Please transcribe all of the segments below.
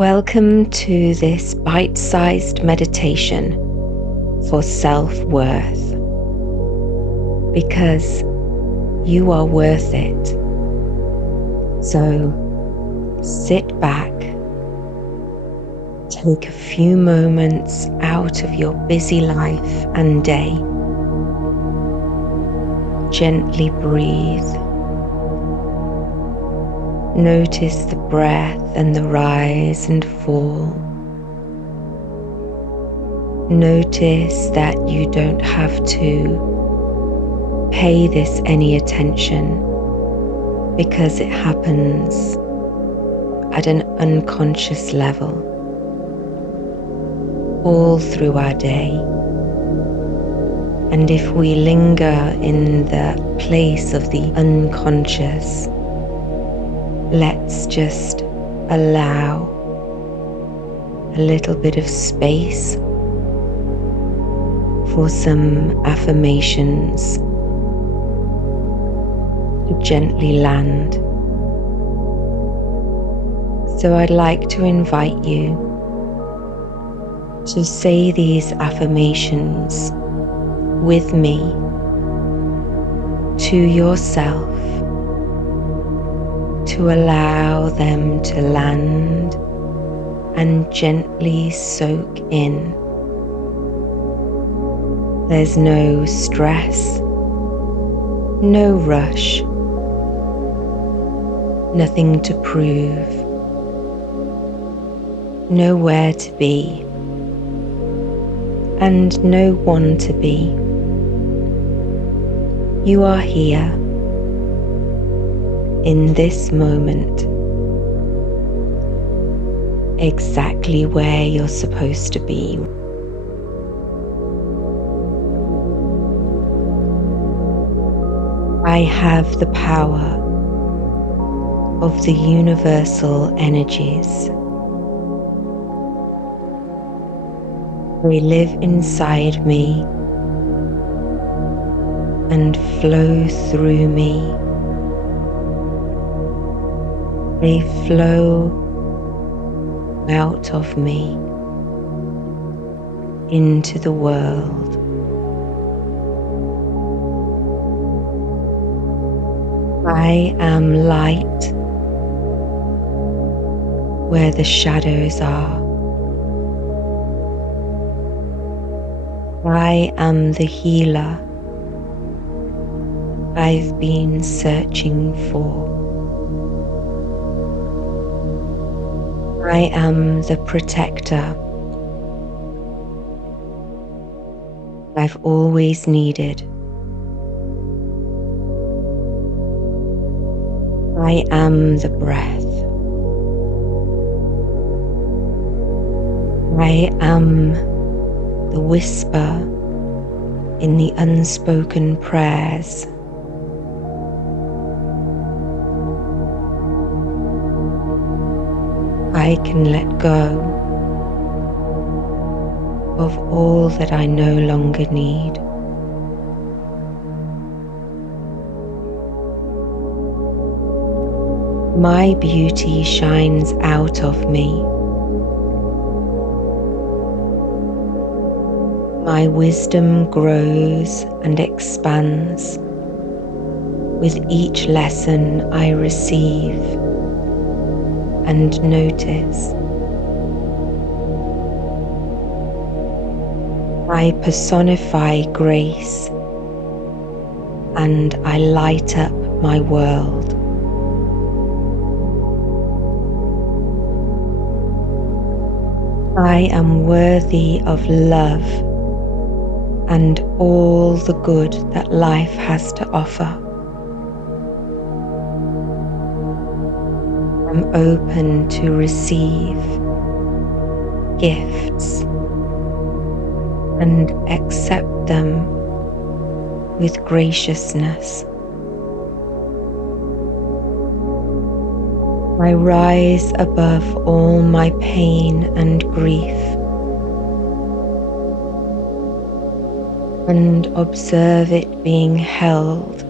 Welcome to this bite-sized meditation for self-worth, because you are worth it. So sit back, take a few moments out of your busy life and day, gently breathe. Notice the breath and the rise and fall. Notice that you don't have to pay this any attention because it happens at an unconscious level all through our day. And if we linger in the place of the unconscious, let's just allow a little bit of space for some affirmations to gently land. So I'd like to invite you to say these affirmations with me to yourself, to allow them to land and gently soak in. There's no stress, no rush, nothing to prove, nowhere to be, and no one to be. You are here in this moment, exactly where you're supposed to be. I have the power of the universal energies. They live inside me and flow through me. They flow out of me into the world. I am light where the shadows are. I am the healer I've been searching for. I am the protector I've always needed. I am the breath. I am the whisper in the unspoken prayers. I can let go of all that I no longer need. My beauty shines out of me. My wisdom grows and expands with each lesson I receive and notice. I personify grace and I light up my world. I am worthy of love and all the good that life has to offer. I'm open to receive gifts and accept them with graciousness. I rise above all my pain and grief and observe it being held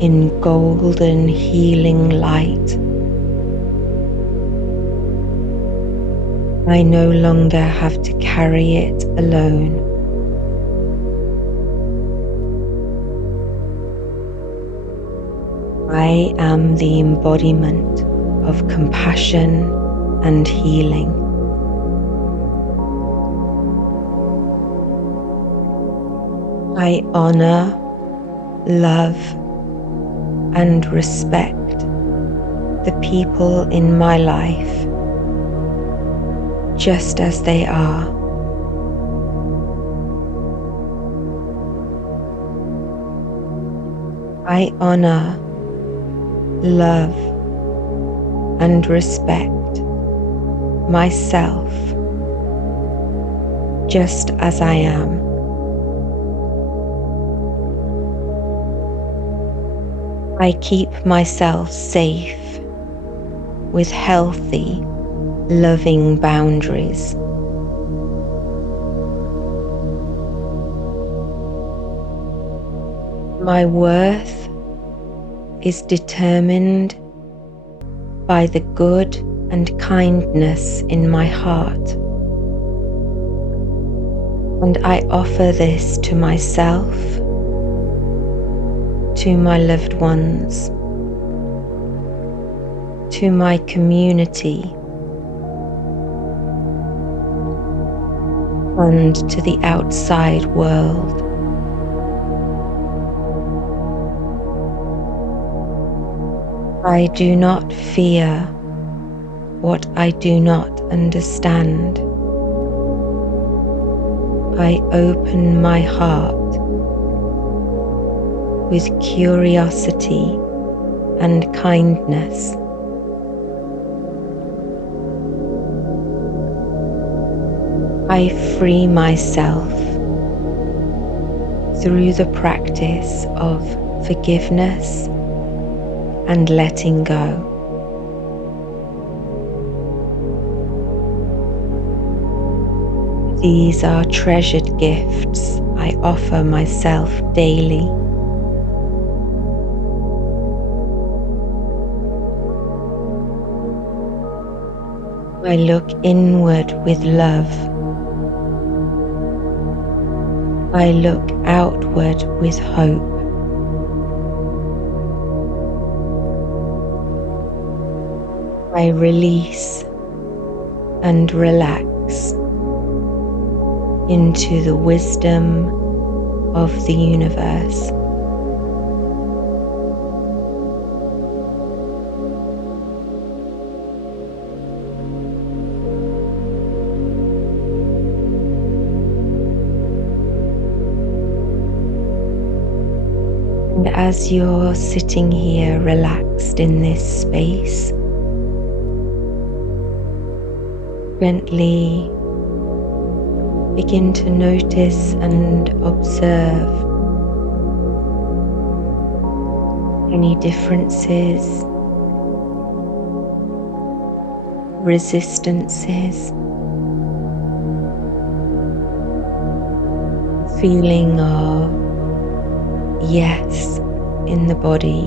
in golden healing light. I no longer have to carry it alone. I am the embodiment of compassion and healing. I honor, love, and respect the people in my life just as they are. I honor, love, and respect myself just as I am. I keep myself safe with healthy, loving boundaries. My worth is determined by the good and kindness in my heart, and I offer this to myself, to my loved ones, to my community, and to the outside world. I do not fear what I do not understand. I open my heart with curiosity and kindness. I free myself through the practice of forgiveness and letting go. These are treasured gifts I offer myself daily. I look inward with love. I look outward with hope. I release and relax into the wisdom of the universe. And as you're sitting here relaxed in this space, gently begin to notice and observe any differences, resistances, feeling of yes in the body,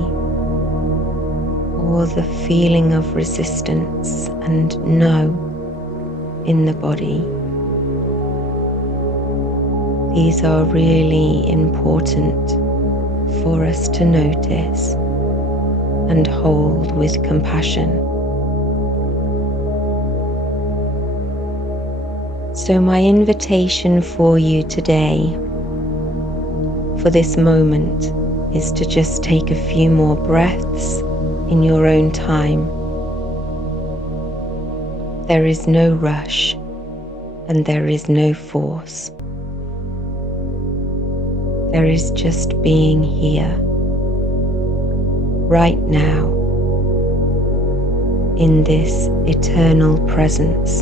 or the feeling of resistance and no in the body. These are really important for us to notice and hold with compassion. So my invitation for you today, for this moment, is to just take a few more breaths in your own time. There is no rush and there is no force. There is just being here, right now, in this eternal presence.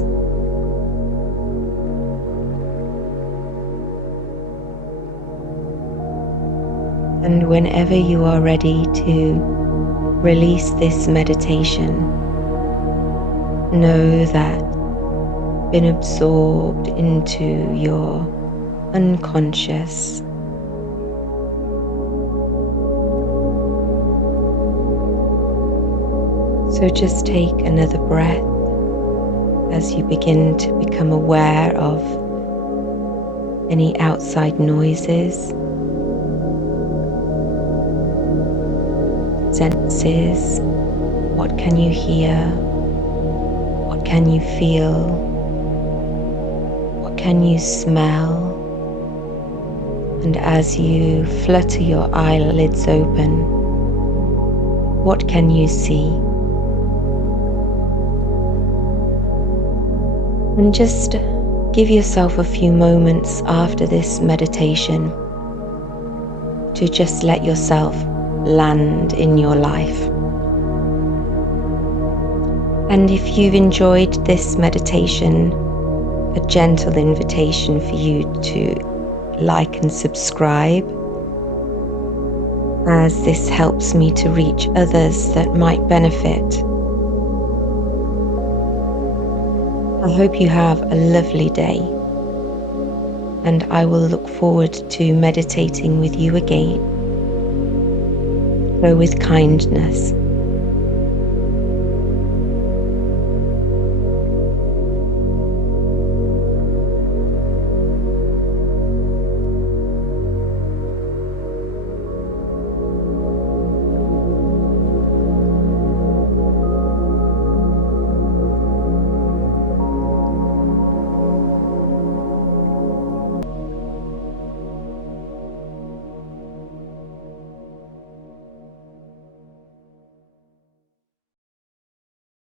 And whenever you are ready to release this meditation, know that been absorbed into your unconscious. So just take another breath as you begin to become aware of any outside noises, senses. What can you hear? What can you feel? What can you smell? And as you flutter your eyelids open, what can you see? And just give yourself a few moments after this meditation to just let yourself land in your life. And if you've enjoyed this meditation, a gentle invitation for you to like and subscribe, as this helps me to reach others that might benefit. I hope you have a lovely day, and I will look forward to meditating with you again. Go with kindness.